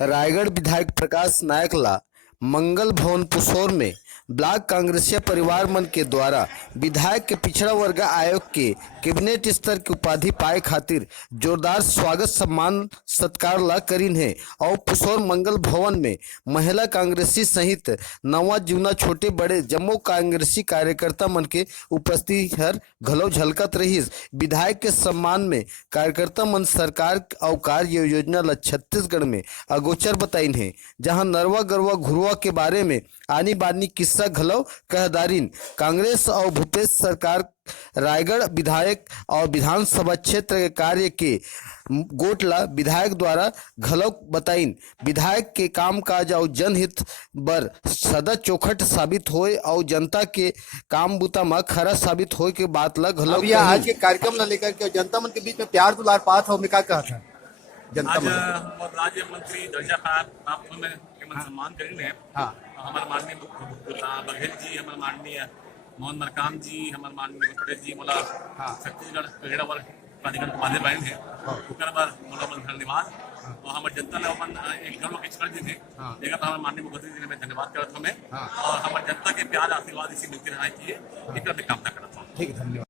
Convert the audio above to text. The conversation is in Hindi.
रायगढ़ विधायक प्रकाश नायक ला मंगल भवन पुसौर में ब्लॉक कांग्रेसिया परिवार मन के द्वारा विधायक के पिछड़ा वर्ग आयोग के कैबिनेट स्तर की उपाधि पाए खातिर जोरदार स्वागत सम्मान सत्कार ला करीन है और पुसौर मंगल भवन में महिला कांग्रेसी सहित नवा जुना छोटे बड़े जम्मू कांग्रेसी कार्यकर्ता मन के उपस्थिति हर घलो झलकत रहीस। विधायक के सम्मान में कार्यकर्ता मन सरकार और कार्य योजना ला छत्तीसगढ़ में अगोचर बताइन है, जहां नरवा गरवा घुरवा के बारे में आनी बानी किस्सा घलो कहदारिन। कांग्रेस और भूपेश सरकार रायगढ़ विधायक और विधानसभा क्षेत्र के कार्य के गोटला विधायक द्वारा घलो बताइन। विधायक के कामकाज और जनहित बर सदा चौखट साबित होए और जनता के काम बुता में खरा साबित होए के बात ला घलो। अब यह आज के कार्यक्रम ला लेकर के जनता मन के बीच में प्यार दुलार पात हो में का कहा था जनता आज मन राज्य मंत्री दर्जा प्राप्त होने के मन सम्मान करेंगे। हाँ हमारे माननीय बघेल जी, हमारे माननीय मोहन मरकाम जी, हमारे माननीय पटेल जी मोला छत्तीसगढ़ क्रीड़ा वर्ग प्राधिकरण के माध्यम आए हैं। ओकर बाद मोला मन धन्यवाद और हमारे जनता ने अपन एक घरों के कर दी थे। देखा तो हमारे माननीय मुख्यमंत्री जी ने मैं धन्यवाद करता हूँ मैं और हमारे जनता के प्यार आशीर्वाद इसी मिलते रहना चाहिए, इतना मैं कामना करता हूँ। ठीक है, धन्यवाद।